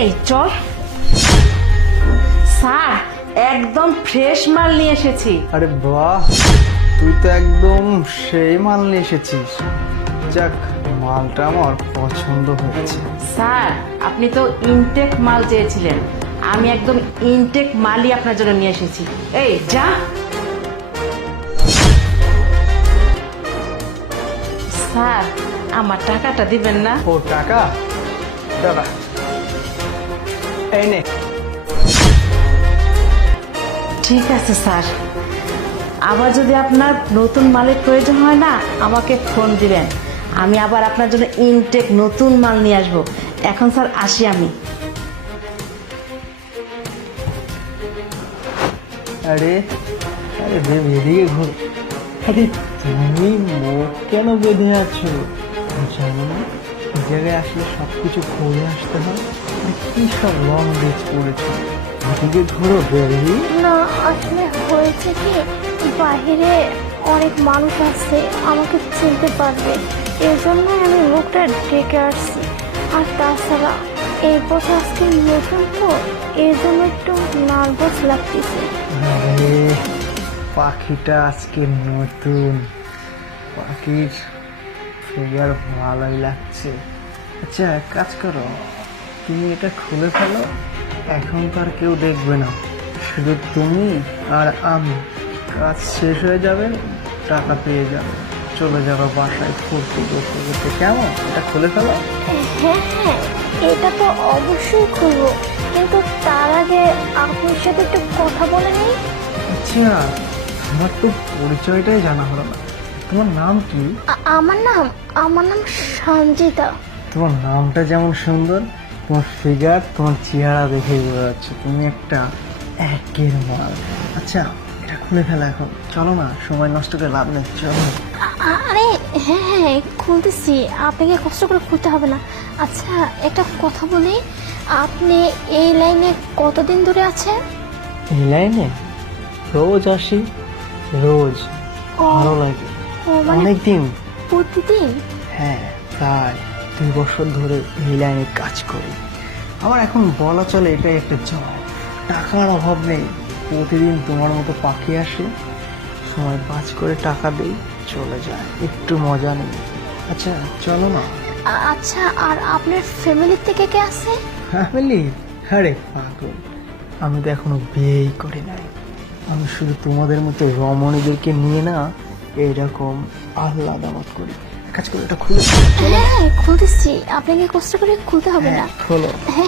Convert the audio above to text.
এই চল স্যার, একদম ফ্রেশ মাল নিয়ে এসেছি। আরে বাহ, তুই তো একদম সেই মাল নিয়ে এসেছিস। যাক, মালটা আমার পছন্দ হয়েছে। স্যার, আপনি তো ইনটেক মাল চেয়েছিলেন, আমি একদম ইনটেক মালই আপনার জন্য নিয়ে এসেছি। এই যা। স্যার, আমার টাকাটা দিবেন না? ও টাকা, দাদা এই নে। ঠিক আছে স্যার, আবার যদি আপনার নতুন মালের প্রয়োজন হয় না, আমাকে ফোন দিবেন, আমি আবার আপনার জন্য ইনটেক নতুন মাল নিয়ে আসবো। এখন স্যার আসি আমি। আরে আরে বেবি, এদিকে ঘুর। আরে তুমি মুখ কেন বেঁধে আছো? জানো না এই জায়গায় আসলে সবকিছু ঘুরে আসতে হয়? আরে কি সব লং ড্রেস পরেছো? এদিকে ঘুরো বেবি। না, আসলে হয়েছে কি, বাহিরে অনেক মানুষ আছে, আমাকে চিনতে পারবে, এই জন্যই আমি মুখটা ডেকে আসছি। আর তাছাড়া এই বছর আজকে নতুন তো, এই জন্য একটু নার্ভাস লাগতেছে। আরে পাখিটা আজকে নতুন, পাখির ফিগার ভালোই লাগছে। আচ্ছা এক কাজ করো, তুমি এটা খুলে ফেলো, এখন তো আর কেউ দেখবে না, শুধু তুমি আর আমি। কাজ শেষ হয়ে যাবে, টাকা পেয়ে যাবে, চলে যাবো বাসায় ফুর্তি করতে করতে। কেমন, এটা খুলে ফেলো। হ্যাঁ হ্যাঁ, এটা তো অবশ্যই খুলবো, কিন্তু তার আগে আপনার সাথে একটু কথা বলে নিই। আচ্ছা, আমার তো পরিচয়টাই জানা হলো না, তোমার নাম কি? আমার নাম সঞ্জিতা। তোমার নামটা যেমন সুন্দর, তোমার ফিগার, তোমার চেহারা দেখে বোঝা যাচ্ছে তুমি একটা একের মাল। আচ্ছা এটা খুলে ফেলা এখন, চলো না, সময় নষ্ট করে লাভ নেই, চলো। আরে হ্যাঁ হ্যাঁ, খুলতেছি, আপনাকে কষ্ট করে খুলতে হবে না। আচ্ছা একটা কথা বলি, আপনি এই লাইনে কতদিন ধরে আছেন? এই লাইনে রোজ আসি, রোজ ভালো লাগে, ও মানে অনেকদিন। প্রতিদিন? হ্যাঁ, তাই 2 বছর ধরে এই লাইনে কাজ করি। আমার এখন বলা চলে এটাই একটা জব। টাকার অভাব নেই, প্রতিদিন তোমার মতো পাখি আসে, সময় বাজ করে টাকা দেই, চলে যায়, একটু মজা নেই। আচ্ছা চলো না। আচ্ছা, আর আপনার ফ্যামিলির থেকে কে আছে? ফ্যামিলি? আরে পাগল, আমি তো এখনো বিয়েই করি নাই। আমি শুধু তোমাদের মতো রমণীদেরকে নিয়ে না এইরকম আহ্লাদামত করি। কাজ করে এটা খুলে হ্যাঁ খুলতেছি, আপনাকে কষ্ট করে খুলতে হবে না। খোলো। হ্যাঁ